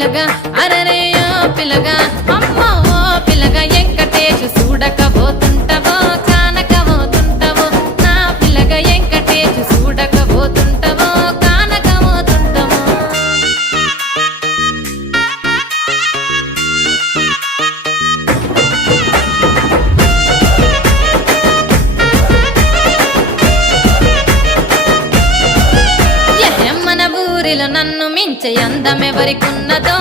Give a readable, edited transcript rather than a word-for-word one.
పిలగా అరరేయో పిలగా అమ్మో పిలగా వెంకటేశు చూడకపోతుంటవో కానకపోతుంటవో నా పిలగా వెంకటేశు చూడకపోతుంటవో కానకపోతుంటవో మన ఊరిలో నన్ను మించే అందమెవరికున్నదో